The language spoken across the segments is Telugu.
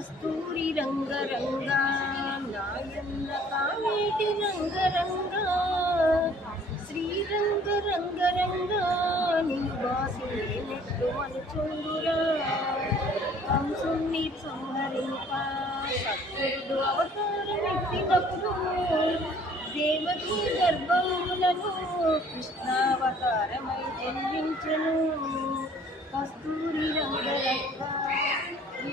కస్తూరి రంగరంగా నాయన్న కావేటి రంగరంగా శ్రీరంగ రంగరంగా నీ బాసి నెట్టు మనుచుండురా కంసుని సంహరింప సత్పురుడు అవతారం ఎత్తినప్పుడు దేవకీ గర్భములను కృష్ణావతారమై జన్మించెను కస్తూరి రంగరంగా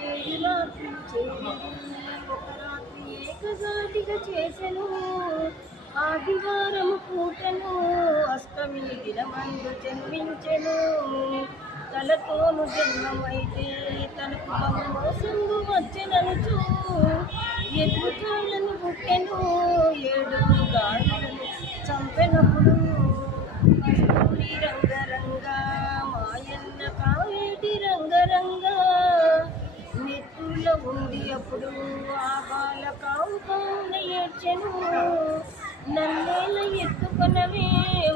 ఏడు రాత్రులు చేరి ఒక రాత్రి ఏకజాతిగా చేసెను ఆదివారము పూటను అష్టమి దినమందు జన్మించెను తలతోను జన్మమైతే తనకు బహుమోసంగు వచ్చెననుచు ఎదురుకాళ్ళను పుట్టెను ఏడుగురు గాడులను చంపెనప్పుడు కస్తూరి రంగరంగా మాయన్న కావేటి రంగరంగా నెత్తుల్లో ఉంది అప్పుడు ఆ బాలకావు కావున ఏడ్చెను నన్నేల ఎత్తుకొనవే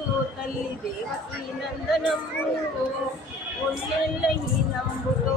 ఓ తల్లి దేవకీ నందనము ఒళ్ళెల్ల ఈ నంబుతో